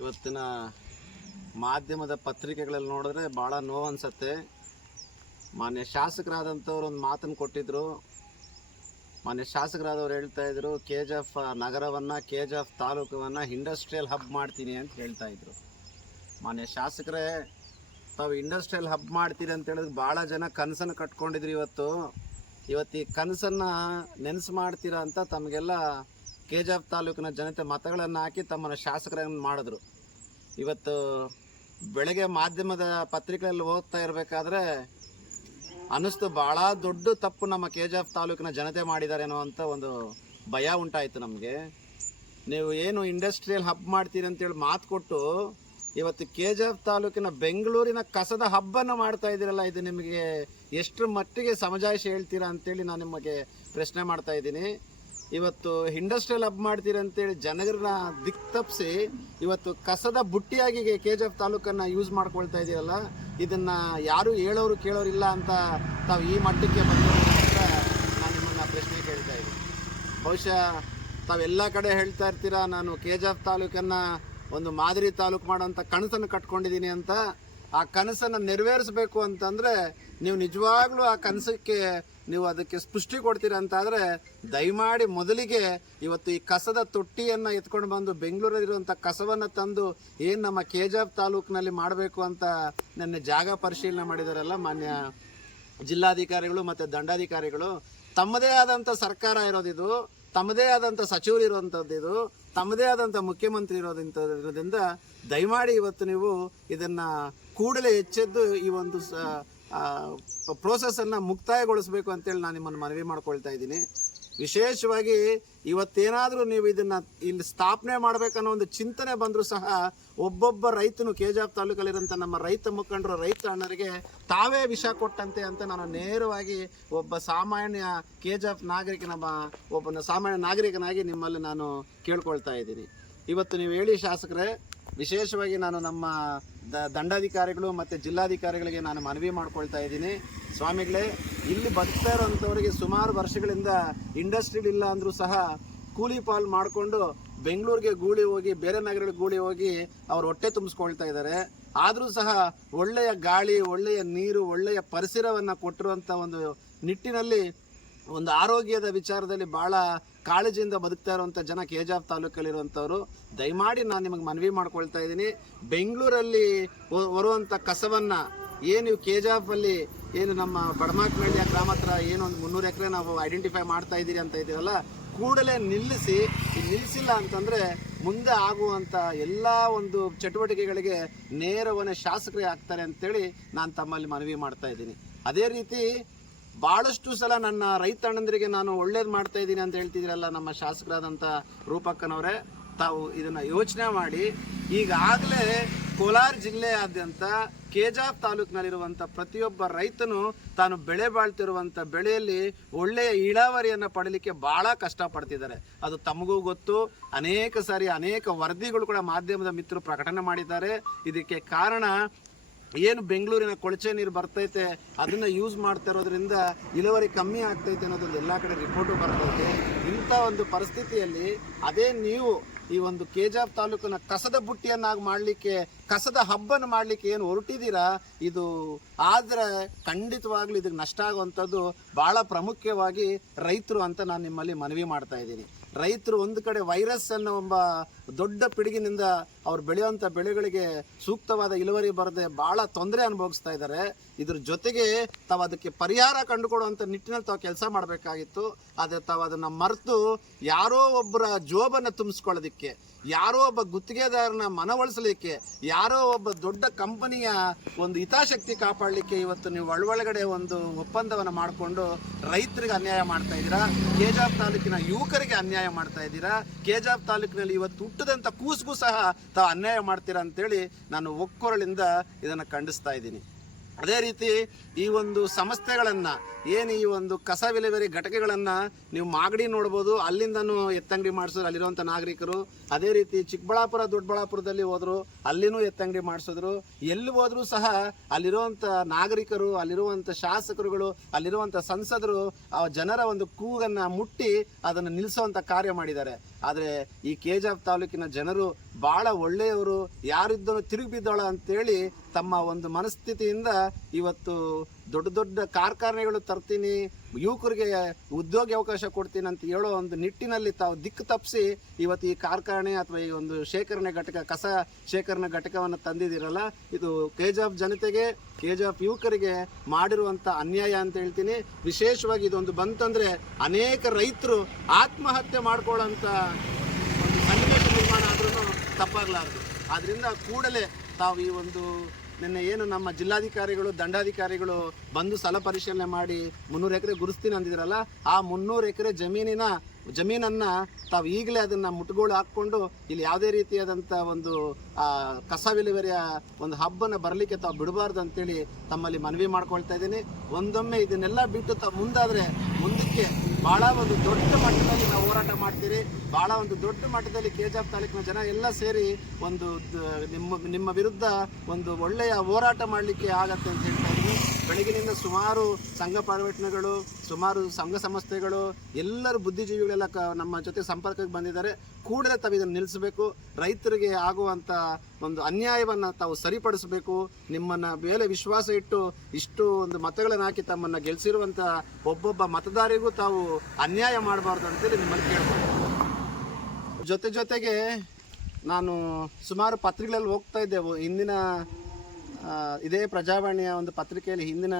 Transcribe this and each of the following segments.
ಇವತ್ತಿನ ಮಾಧ್ಯಮದ ಪತ್ರಿಕೆಗಳಲ್ಲಿ ನೋಡಿದ್ರೆ ಭಾಳ ನೋವು ಅನ್ಸತ್ತೆ. ಮಾನ್ಯ ಶಾಸಕರಾದಂಥವ್ರು ಒಂದು ಮಾತನ್ನು ಕೊಟ್ಟಿದ್ರು. ಮಾನ್ಯ ಶಾಸಕರಾದವ್ರು ಹೇಳ್ತಾ ಇದ್ರು, KGF ನಗರವನ್ನು, KGF ತಾಲೂಕವನ್ನು ಇಂಡಸ್ಟ್ರಿಯಲ್ ಹಬ್ ಮಾಡ್ತೀನಿ ಅಂತ ಹೇಳ್ತಾ ಇದ್ರು. ಮಾನ್ಯ ಶಾಸಕರೇ, ತಾವು ಇಂಡಸ್ಟ್ರಿಯಲ್ ಹಬ್ ಮಾಡ್ತೀರಿ ಅಂತ ಹೇಳಿದ್ರೆ ಭಾಳ ಜನ ಕನಸನ್ನು ಕಟ್ಕೊಂಡಿದ್ರು. ಇವತ್ತು ಈ ಕನಸನ್ನು ನೆನೆಸು ಮಾಡ್ತೀರಾ ಅಂತ ತಮಗೆಲ್ಲ KGF ತಾಲೂಕಿನ ಜನತೆ ಮತಗಳನ್ನು ಹಾಕಿ ತಮ್ಮನ್ನು ಶಾಸಕರನ್ನು ಮಾಡಿದ್ರು. ಇವತ್ತು ಬೆಳಗ್ಗೆ ಮಾಧ್ಯಮದ ಪತ್ರಿಕೆಯಲ್ಲಿ ಓದ್ತಾ ಇರಬೇಕಾದ್ರೆ ಅನ್ನಿಸ್ತು, ಭಾಳ ದೊಡ್ಡ ತಪ್ಪು ನಮ್ಮ KGF ತಾಲೂಕಿನ ಜನತೆ ಮಾಡಿದಾರೇನೋ ಅಂತ ಒಂದು ಭಯ ಉಂಟಾಯಿತು ನಮಗೆ. ನೀವು ಏನು ಇಂಡಸ್ಟ್ರಿಯಲ್ ಹಬ್ ಮಾಡ್ತೀರಿ ಅಂತೇಳಿ ಮಾತು ಕೊಟ್ಟು ಇವತ್ತು KGF ತಾಲೂಕಿನ ಬೆಂಗಳೂರಿನ ಕಸದ ಹಬ್ಬನ್ನು ಮಾಡ್ತಾ ಇದ್ದೀರಲ್ಲ, ಇದು ನಿಮಗೆ ಎಷ್ಟರ ಮಟ್ಟಿಗೆ ಸಮಜಾಯಿಷಿ ಹೇಳ್ತೀರಾ ಅಂತೇಳಿ ನಾನು ನಿಮಗೆ ಪ್ರಶ್ನೆ ಮಾಡ್ತಾ ಇದ್ದೀನಿ. ಇವತ್ತು ಇಂಡಸ್ಟ್ರಿಯಲ್ ಹಬ್ ಮಾಡ್ತೀರಿ ಅಂತೇಳಿ ಜನರನ್ನ ದಿಕ್ ತಪ್ಪಿಸಿ ಇವತ್ತು ಕಸದ ಬುಟ್ಟಿಯಾಗಿ KGF ತಾಲೂಕನ್ನು ಯೂಸ್ ಮಾಡ್ಕೊಳ್ತಾ ಇದ್ದೀರಲ್ಲ, ಇದನ್ನು ಯಾರು ಹೇಳೋರು ಕೇಳೋರು ಇಲ್ಲ ಅಂತ ತಾವು ಈ ಮಟ್ಟಕ್ಕೆ ಬಂದಿರೋದು ಅಂತ ನಾನು ನಿಮ್ಮನ್ನು ಪ್ರಶ್ನೆ ಕೇಳ್ತಾ ಇದ್ದೀನಿ. ಬಹುಶಃ ತಾವೆಲ್ಲ ಕಡೆ ಹೇಳ್ತಾ ಇರ್ತೀರಾ, ನಾನು KGF ತಾಲೂಕನ್ನು ಒಂದು ಮಾದರಿ ತಾಲೂಕು ಮಾಡೋಂಥ ಕನಸನ್ನು ಕಟ್ಕೊಂಡಿದ್ದೀನಿ ಅಂತ. ಆ ಕನಸನ್ನು ನೆರವೇರಿಸಬೇಕು ಅಂತಂದರೆ ನೀವು ನಿಜವಾಗ್ಲೂ ಆ ಕನಸಕ್ಕೆ ನೀವು ಅದಕ್ಕೆ ಸ್ಪೃಷ್ಟಿ ಕೊಡ್ತೀರಾ ಅಂತಾದರೆ ದಯಮಾಡಿ ಮೊದಲಿಗೆ ಇವತ್ತು ಈ ಕಸದ ತೊಟ್ಟಿಯನ್ನು ಎತ್ಕೊಂಡು ಬಂದು ಬೆಂಗಳೂರಲ್ಲಿರುವಂಥ ಕಸವನ್ನು ತಂದು ಏನು ನಮ್ಮ KGF ತಾಲೂಕಿನಲ್ಲಿ ಮಾಡಬೇಕು ಅಂತ ನನ್ನ ಜಾಗ ಪರಿಶೀಲನೆ ಮಾಡಿದಾರಲ್ಲ ಮಾನ್ಯ ಜಿಲ್ಲಾಧಿಕಾರಿಗಳು ಮತ್ತು ದಂಡಾಧಿಕಾರಿಗಳು, ತಮ್ಮದೇ ಆದಂಥ ಸರ್ಕಾರ ಇರೋದಿದು, ತಮ್ಮದೇ ಆದಂಥ ಸಚಿವರು ಇರುವಂಥದ್ದು, ತಮ್ಮದೇ ಆದಂಥ ಮುಖ್ಯಮಂತ್ರಿ ಇರೋದ್ರಿಂದ ದಯಮಾಡಿ ಇವತ್ತು ನೀವು ಇದನ್ನು ಕೂಡಲೇ ಎಚ್ಚೆದ್ದು ಈ ಒಂದು ಪ್ರೋಸೆಸ್ಸನ್ನು ಮುಕ್ತಾಯಗೊಳಿಸಬೇಕು ಅಂತೇಳಿ ನಾನು ನಿಮ್ಮನ್ನು ಮನವಿ ಮಾಡ್ಕೊಳ್ತಾ ಇದ್ದೀನಿ. ವಿಶೇಷವಾಗಿ ಇವತ್ತೇನಾದರೂ ನೀವು ಇದನ್ನು ಇಲ್ಲಿ ಸ್ಥಾಪನೆ ಮಾಡಬೇಕನ್ನೋ ಒಂದು ಚಿಂತನೆ ಬಂದರೂ ಸಹ ಒಬ್ಬೊಬ್ಬ ರೈತನು KGF ತಾಲೂಕಲ್ಲಿರೋಂಥ ನಮ್ಮ ರೈತ ಮುಖಂಡರು, ರೈತ ಅಣ್ಣರಿಗೆ ತಾವೇ ವಿಷ ಕೊಟ್ಟಂತೆ ಅಂತ ನಾನು ನೇರವಾಗಿ ಒಬ್ಬ ಸಾಮಾನ್ಯ KGF ಒಬ್ಬ ಸಾಮಾನ್ಯ ನಾಗರಿಕನಾಗಿ ನಿಮ್ಮಲ್ಲಿ ನಾನು ಕೇಳ್ಕೊಳ್ತಾ ಇದ್ದೀನಿ. ಇವತ್ತು ನೀವು ಹೇಳಿ ಶಾಸಕರೇ, ವಿಶೇಷವಾಗಿ ನಾನು ನಮ್ಮ ದಂಡಾಧಿಕಾರಿಗಳು ಮತ್ತು ಜಿಲ್ಲಾಧಿಕಾರಿಗಳಿಗೆ ನಾನು ಮನವಿ ಮಾಡ್ಕೊಳ್ತಾ ಇದ್ದೀನಿ. ಸ್ವಾಮಿಗಳೇ, ಇಲ್ಲಿ ಬದುಕ್ತಾ ಇರೋಂಥವ್ರಿಗೆ ಸುಮಾರು ವರ್ಷಗಳಿಂದ ಇಂಡಸ್ಟ್ರಿಲ್ ಇಲ್ಲ ಅಂದರೂ ಸಹ ಕೂಲಿ ಪಾಲ್ ಮಾಡಿಕೊಂಡು ಬೆಂಗಳೂರಿಗೆ ಗೂಳಿ ಹೋಗಿ, ಬೇರೆ ನಗರಗಳಿಗೆ ಗೂಳಿ ಹೋಗಿ ಅವ್ರು ಹೊಟ್ಟೆ ತುಂಬಿಸ್ಕೊಳ್ತಾ ಇದ್ದಾರೆ. ಆದರೂ ಸಹ ಒಳ್ಳೆಯ ಗಾಳಿ, ಒಳ್ಳೆಯ ನೀರು, ಒಳ್ಳೆಯ ಪರಿಸರವನ್ನು ಕೊಟ್ಟಿರುವಂಥ ಒಂದು ನಿಟ್ಟಿನಲ್ಲಿ ಒಂದು ಆರೋಗ್ಯದ ವಿಚಾರದಲ್ಲಿ ಭಾಳ ಕಾಳಜಿಯಿಂದ ಬದುಕ್ತಾ ಇರುವಂಥ ಜನ KGF ತಾಲೂಕಲ್ಲಿರುವಂಥವ್ರು, ದಯಮಾಡಿ ನಾನು ನಿಮಗೆ ಮನವಿ ಮಾಡ್ಕೊಳ್ತಾ ಇದ್ದೀನಿ. ಬೆಂಗಳೂರಲ್ಲಿ ಬರುವಂಥ ಕಸವನ್ನು ಏನು KGF ಅಲ್ಲಿ ಏನು ನಮ್ಮ ಬಡಮಾಕ್ನಳ್ಳಿಯ ಗ್ರಾಮ ಹತ್ರ ಏನು ಒಂದು 300 ಎಕರೆ ನಾವು ಐಡೆಂಟಿಫೈ ಮಾಡ್ತಾ ಇದ್ದೀರಿ ಅಂತ ಇದ್ದೀರಲ್ಲ, ಕೂಡಲೇ ನಿಲ್ಲಿಸಿಲ್ಲ ಅಂತಂದರೆ ಮುಂದೆ ಆಗುವಂಥ ಎಲ್ಲ ಒಂದು ಚಟುವಟಿಕೆಗಳಿಗೆ ನೇರವನ್ನೇ ಶಾಸಕರೇ ಆಗ್ತಾರೆ ಅಂತೇಳಿ ನಾನು ತಮ್ಮಲ್ಲಿ ಮನವಿ ಮಾಡ್ತಾ ಇದ್ದೀನಿ. ಅದೇ ರೀತಿ ಭಾಳಷ್ಟು ಸಲ ನನ್ನ ರೈತ ಅಣ್ಣಂದರಿಗೆ ನಾನು ಒಳ್ಳೇದು ಮಾಡ್ತಾ ಇದ್ದೀನಿ ಅಂತ ಹೇಳ್ತಿದ್ದೀರಲ್ಲ ನಮ್ಮ ಶಾಸಕರಾದಂಥ ರೂಪಕ್ಕನವರೇ, ತಾವು ಇದನ್ನು ಯೋಚನೆ ಮಾಡಿ. ಈಗಾಗಲೇ ಕೋಲಾರ ಜಿಲ್ಲೆಯಾದ್ಯಂತ KGF ತಾಲೂಕಿನಲ್ಲಿರುವಂಥ ಪ್ರತಿಯೊಬ್ಬ ರೈತನು ತಾನು ಬೆಳೆ ಬಾಳ್ತಿರುವಂಥ ಬೆಳೆಯಲ್ಲಿ ಒಳ್ಳೆಯ ಇಳುವರಿಯನ್ನು ಪಡೀಲಿಕ್ಕೆ ಭಾಳ ಕಷ್ಟಪಡ್ತಿದ್ದಾರೆ. ಅದು ತಮಗೂ ಗೊತ್ತು. ಅನೇಕ ಸಾರಿ ಅನೇಕ ವರದಿಗಳು ಕೂಡ ಮಾಧ್ಯಮದ ಮಿತ್ರರು ಪ್ರಕಟಣೆ ಮಾಡಿದ್ದಾರೆ. ಇದಕ್ಕೆ ಕಾರಣ ಏನು ಬೆಂಗಳೂರಿನ ಕೊಳಚೆ ನೀರು ಬರ್ತೈತೆ, ಅದನ್ನು ಯೂಸ್ ಮಾಡ್ತಾ ಇರೋದ್ರಿಂದ ಇಳುವರಿ ಕಮ್ಮಿ ಆಗ್ತೈತೆ ಅನ್ನೋದೊಂದು ಎಲ್ಲ ಕಡೆ ರಿಪೋರ್ಟು ಬರ್ತೈತೆ. ಇಂಥ ಒಂದು ಪರಿಸ್ಥಿತಿಯಲ್ಲಿ ಅದೇ ನೀವು ಈ ಒಂದು KGF ತಾಲೂಕಿನ ಕಸದ ಬುಟ್ಟಿಯನ್ನಾಗಿ ಮಾಡಲಿಕ್ಕೆ, ಕಸದ ಹಬ್ಬನ್ನು ಮಾಡಲಿಕ್ಕೆ ಏನು ಹೊರಟಿದ್ದೀರಾ, ಇದು ಆದರೆ ಖಂಡಿತವಾಗ್ಲೂ ಇದಕ್ಕೆ ನಷ್ಟ ಆಗುವಂಥದ್ದು ಭಾಳ ಪ್ರಾಮುಖ್ಯವಾಗಿ ರೈತರು ಅಂತ ನಾನು ನಿಮ್ಮಲ್ಲಿ ಮನವಿ ಮಾಡ್ತಾ ಇದ್ದೀನಿ. ರೈತರು ಒಂದು ಕಡೆ ವೈರಸ್ ಅನ್ನೋ ಒಬ್ಬ ದೊಡ್ಡ ಪಿಡುಗಿನಿಂದ ಅವ್ರು ಬೆಳೆಯುವಂಥ ಬೆಳೆಗಳಿಗೆ ಸೂಕ್ತವಾದ ಇಳುವರಿ ಬರದೆ ಭಾಳ ತೊಂದರೆ ಅನುಭವಿಸ್ತಾ ಇದ್ದಾರೆ. ಇದ್ರ ಜೊತೆಗೆ ತಾವು ಅದಕ್ಕೆ ಪರಿಹಾರ ಕಂಡುಕೊಡುವಂಥ ನಿಟ್ಟಿನಲ್ಲಿ ತಾವು ಕೆಲಸ ಮಾಡಬೇಕಾಗಿತ್ತು. ಆದರೆ ತಾವು ಅದನ್ನು ಮರೆತು ಯಾರೋ ಒಬ್ಬರ ಜೋಬನ್ನು ತುಂಬಿಸ್ಕೊಳ್ಳೋದಕ್ಕೆ, ಯಾರೋ ಒಬ್ಬ ಗುತ್ತಿಗೆದಾರನ ಮನವೊಲಿಸಲಿಕ್ಕೆ, ಯಾರೋ ಒಬ್ಬ ದೊಡ್ಡ ಕಂಪನಿಯ ಒಂದು ಹಿತಾಸಕ್ತಿ ಕಾಪಾಡಲಿಕ್ಕೆ ಇವತ್ತು ನೀವು ಒಳಗಡೆ ಒಂದು ಒಪ್ಪಂದವನ್ನು ಮಾಡಿಕೊಂಡು ರೈತರಿಗೆ ಅನ್ಯಾಯ ಮಾಡ್ತಾ ಇದ್ದೀರಾ. KGF ತಾಲೂಕಿನ ಯುವಕರಿಗೆ ಅನ್ಯಾಯ ಮಾಡ್ತಾ ಇದ್ದೀರಾ. KGF ತಾಲೂಕಿನಲ್ಲಿ ಇವತ್ತು ಹುಟ್ಟದಂಥ ಕೂಸಿಗೂ ಸಹ ತಾವು ಅನ್ಯಾಯ ಮಾಡ್ತೀರಾ ಅಂತೇಳಿ ನಾನು ಒಕ್ಕೊರಳಿಂದ ಇದನ್ನು ಖಂಡಿಸ್ತಾ ಇದ್ದೀನಿ. ಅದೇ ರೀತಿ ಈ ಒಂದು ಸಂಸ್ಥೆಗಳನ್ನು ಏನು ಈ ಒಂದು ಕಸ ವಿಲೇವಾರಿ ಘಟಕಗಳನ್ನು ನೀವು ಮಾಗಡಿ ನೋಡ್ಬೋದು, ಅಲ್ಲಿಂದನೂ ಎತ್ತಂಗಡಿ ಮಾಡಿಸಿದ್ರು ಅಲ್ಲಿರುವಂಥ ನಾಗರಿಕರು. ಅದೇ ರೀತಿ ಚಿಕ್ಕಬಳ್ಳಾಪುರ, ದೊಡ್ಡಬಳ್ಳಾಪುರದಲ್ಲಿ ಹೋದರು, ಅಲ್ಲಿನೂ ಎತ್ತಂಗಡಿ ಮಾಡಿಸಿದ್ರು. ಎಲ್ಲಿ ಹೋದರೂ ಸಹ ಅಲ್ಲಿರುವಂಥ ನಾಗರಿಕರು, ಅಲ್ಲಿರುವಂಥ ಶಾಸಕರುಗಳು, ಅಲ್ಲಿರುವಂಥ ಸಂಸದರು ಆ ಜನರ ಒಂದು ಕೂಗನ್ನು ಮುಟ್ಟಿ ಅದನ್ನು ನಿಲ್ಲಿಸುವಂಥ ಕಾರ್ಯ ಮಾಡಿದ್ದಾರೆ. ಆದರೆ ಈ KGF ತಾಲೂಕಿನ ಜನರು ಭಾಳ ಒಳ್ಳೆಯವರು, ಯಾರಿದ್ದನೋ ತಿರುಗಿ ಬಿದ್ದೋಳ ಅಂತೇಳಿ ತಮ್ಮ ಒಂದು ಮನಸ್ಥಿತಿಯಿಂದ ಇವತ್ತು ದೊಡ್ಡ ದೊಡ್ಡ ಕಾರ್ಖಾನೆಗಳು ತರ್ತೀನಿ, ಯುವಕರಿಗೆ ಉದ್ಯೋಗ ಅವಕಾಶ ಕೊಡ್ತೀನಿ ಅಂತ ಹೇಳೋ ಒಂದು ನಿಟ್ಟಿನಲ್ಲಿ ತಾವು ದಿಕ್ಕು ತಪ್ಪಿಸಿ ಇವತ್ತು ಈ ಕಾರ್ಖಾನೆ ಅಥವಾ ಈ ಒಂದು ಶೇಖರಣೆ ಘಟಕ, ಕಸ ಶೇಖರಣೆ ಘಟಕವನ್ನು ತಂದಿದ್ದೀರಲ್ಲ, ಇದು ಕೆಜೆಎಫ್ ಜನತೆಗೆ, ಕೆಜೆಎಫ್ ಯುವಕರಿಗೆ ಮಾಡಿರುವಂಥ ಅನ್ಯಾಯ ಅಂತ ಹೇಳ್ತೀನಿ. ವಿಶೇಷವಾಗಿ ಇದೊಂದು ಬಂತಂದರೆ ಅನೇಕ ರೈತರು ಆತ್ಮಹತ್ಯೆ ಮಾಡ್ಕೊಳ್ಳೋಂಥ ಒಂದು ಸನ್ನಿವೇಶ ನಿರ್ಮಾಣ ಆದ್ರೂ ತಪ್ಪಾಗಲಾರದು. ಆದ್ದರಿಂದ ಕೂಡಲೇ ತಾವು ಈ ಒಂದು ನಿನ್ನೆ ಏನು ನಮ್ಮ ಜಿಲ್ಲಾಧಿಕಾರಿಗಳು, ದಂಡಾಧಿಕಾರಿಗಳು ಬಂದು ಸ್ಥಳ ಪರಿಶೀಲನೆ ಮಾಡಿ 300 ಎಕರೆ ಗುರುಸ್ತೀನಿ ಅಂದಿದ್ರಲ್ಲ, ಆ 300 ಎಕರೆ ಜಮೀನನ್ನು ತಾವು ಈಗಲೇ ಅದನ್ನು ಮುಟ್ಟುಗೋಲು ಹಾಕ್ಕೊಂಡು ಇಲ್ಲಿ ಯಾವುದೇ ರೀತಿಯಾದಂಥ ಒಂದು ಕಸ ವಿಲೇವಾರಿಯ ಒಂದು ಹಬ್ಬನ ಬರಲಿಕ್ಕೆ ತಾವು ಬಿಡಬಾರ್ದು ಅಂತೇಳಿ ತಮ್ಮಲ್ಲಿ ಮನವಿ ಮಾಡ್ಕೊಳ್ತಾ ಇದ್ದೀನಿ. ಒಂದೊಮ್ಮೆ ಇದನ್ನೆಲ್ಲ ಬಿಟ್ಟು ತಾವು ಮುಂದಾದರೆ ಮುಂದಕ್ಕೆ ಭಾಳ ಒಂದು ದೊಡ್ಡ ಮಟ್ಟದಲ್ಲಿ ನಾವು ಹೋರಾಟ ಮಾಡ್ತೀರಿ. ಭಾಳ ಒಂದು ದೊಡ್ಡ ಮಟ್ಟದಲ್ಲಿ ಕೆಜೆಎಫ್ ತಾಲೂಕಿನ ಜನ ಎಲ್ಲ ಸೇರಿ ಒಂದು ನಿಮ್ಮ ವಿರುದ್ಧ ಒಂದು ಒಳ್ಳೆಯ ಹೋರಾಟ ಮಾಡಲಿಕ್ಕೆ ಆಗತ್ತೆ ಅಂತ ಹೇಳ್ತಾ ಇದ್ದೀನಿ. ಬೆಳಗಿನಿಂದ ಸುಮಾರು ಸಂಘ ಪರಿವರ್ತನೆಗಳು, ಸುಮಾರು ಸಂಘ ಸಂಸ್ಥೆಗಳು, ಎಲ್ಲರೂ ಬುದ್ಧಿಜೀವಿಗಳೆಲ್ಲ ನಮ್ಮ ಜೊತೆ ಸಂಪರ್ಕಕ್ಕೆ ಬಂದಿದ್ದಾರೆ. ಕೂಡಲೇ ತಾವು ಇದನ್ನು ನಿಲ್ಲಿಸಬೇಕು. ರೈತರಿಗೆ ಆಗುವಂಥ ಒಂದು ಅನ್ಯಾಯವನ್ನು ತಾವು ಸರಿಪಡಿಸಬೇಕು. ನಿಮ್ಮನ್ನು ಮೇಲೆ ವಿಶ್ವಾಸ ಇಟ್ಟು ಇಷ್ಟು ಒಂದು ಮತಗಳನ್ನು ಹಾಕಿ ತಮ್ಮನ್ನು ಗೆಲ್ಲಿಸಿರುವಂಥ ಒಬ್ಬೊಬ್ಬ ಮತದಾರರಿಗೂ ತಾವು ಅನ್ಯಾಯ ಮಾಡಬಾರ್ದು ಅಂತೇಳಿ ನಿಮ್ಮನ್ನು ಕೇಳ್ಬೋದು. ಜೊತೆಗೆ ನಾನು ಸುಮಾರು ಪತ್ರಿಕೆಗಳಲ್ಲಿ ಹೋಗ್ತಾ ಇದ್ದೆವು. ಹಿಂದಿನ ಇದೇ ಪ್ರಜಾವಾಣಿಯ ಒಂದು ಪತ್ರಿಕೆಯಲ್ಲಿ ಹಿಂದಿನ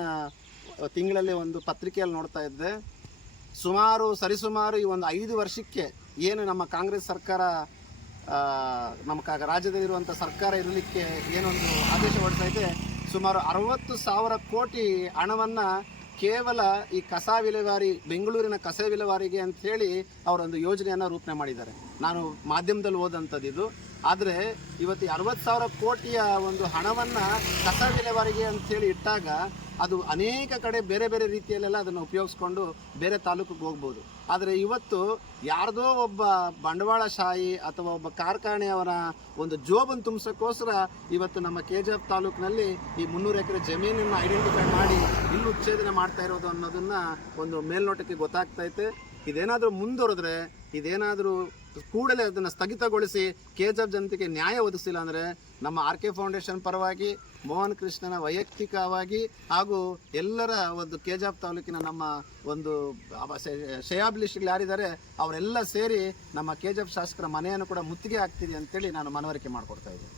ತಿಂಗಳಲ್ಲಿ ಒಂದು ಪತ್ರಿಕೆಯಲ್ಲಿ ನೋಡ್ತಾ ಇದ್ದೆ. ಸರಿಸುಮಾರು ಈ ಒಂದು 5 ವರ್ಷಕ್ಕೆ ಏನು ನಮ್ಮ ಕಾಂಗ್ರೆಸ್ ಸರ್ಕಾರ, ನಮ್ಮ ರಾಜ್ಯದಲ್ಲಿರುವಂಥ ಸರ್ಕಾರ ಇರಲಿಕ್ಕೆ ಏನೊಂದು ಆದೇಶ ಹೊರಡ್ತಾ ಇದೆ, ಸುಮಾರು 60,000 ಕೋಟಿ ಹಣವನ್ನು ಕೇವಲ ಈ ಕಸ ವಿಲೇವಾರಿ, ಬೆಂಗಳೂರಿನ ಕಸ ವಿಲೇವಾರಿಗೆ ಅಂಥೇಳಿ ಅವರೊಂದು ಯೋಜನೆಯನ್ನು ರೂಪಣೆ ಮಾಡಿದ್ದಾರೆ. ನಾನು ಮಾಧ್ಯಮದಲ್ಲಿ ಓದಂಥದ್ದು ಇದು. ಆದರೆ ಇವತ್ತು 60,000 ಕೋಟಿಯ ಒಂದು ಹಣವನ್ನು ಕಸ ವಿಲೇವಾರಿಗೆ ಅಂಥೇಳಿ ಇಟ್ಟಾಗ ಅದು ಅನೇಕ ಕಡೆ ಬೇರೆ ಬೇರೆ ರೀತಿಯಲ್ಲೆಲ್ಲ ಅದನ್ನು ಉಪಯೋಗಿಸ್ಕೊಂಡು ಬೇರೆ ತಾಲೂಕಿಗೆ ಹೋಗ್ಬೋದು. ಆದರೆ ಇವತ್ತು ಯಾರ್ದೋ ಒಬ್ಬ ಬಂಡವಾಳಶಾಹಿ ಅಥವಾ ಒಬ್ಬ ಕಾರ್ಖಾನೆಯವರ ಒಂದು ಜೋಬನ್ನು ತುಂಬಿಸೋಕ್ಕೋಸ್ಕರ ಇವತ್ತು ನಮ್ಮ ಕೆಜೆಎಫ್ ತಾಲೂಕಿನಲ್ಲಿ ಈ 300 ಎಕರೆ ಜಮೀನನ್ನು ಐಡೆಂಟಿಫೈ ಮಾಡಿ ಇಲ್ಲಿ ಉಚ್ಛೇದನೆ ಮಾಡ್ತಾ ಇರೋದು ಅನ್ನೋದನ್ನು ಒಂದು ಮೇಲ್ನೋಟಕ್ಕೆ ಗೊತ್ತಾಗ್ತೈತೆ. ಇದೇನಾದರೂ ಮುಂದುವರೆದ್ರೆ, ಇದೇನಾದರೂ ಕೂಡಲೇ ಅದನ್ನು ಸ್ಥಗಿತಗೊಳಿಸಿ ಕೆಜೆಎಫ್ ಜನತೆಗೆ ನ್ಯಾಯ ಒದಗಿಸಿಲ್ಲ ಅಂದರೆ ನಮ್ಮ RK ಫೌಂಡೇಶನ್ ಪರವಾಗಿ, ಮೋಹನ್ ಕೃಷ್ಣನ ವೈಯಕ್ತಿಕವಾಗಿ ಹಾಗೂ ಎಲ್ಲರ ಒಂದು ಕೆಜೆಎಫ್ ತಾಲೂಕಿನ ನಮ್ಮ ಒಂದು ಶ್ರೇಯಾಭಿಲಾಷಿಗಳು ಯಾರಿದ್ದಾರೆ ಅವರೆಲ್ಲ ಸೇರಿ ನಮ್ಮ ಕೆಜೆಎಫ್ ಶಾಸಕರ ಮನೆಯನ್ನು ಕೂಡ ಮುತ್ತಿಗೆ ಹಾಕ್ತೀರಿ ಅಂತೇಳಿ ನಾನು ಮನವರಿಕೆ ಮಾಡಿಕೊಡ್ತಾ ಇದ್ದೀನಿ.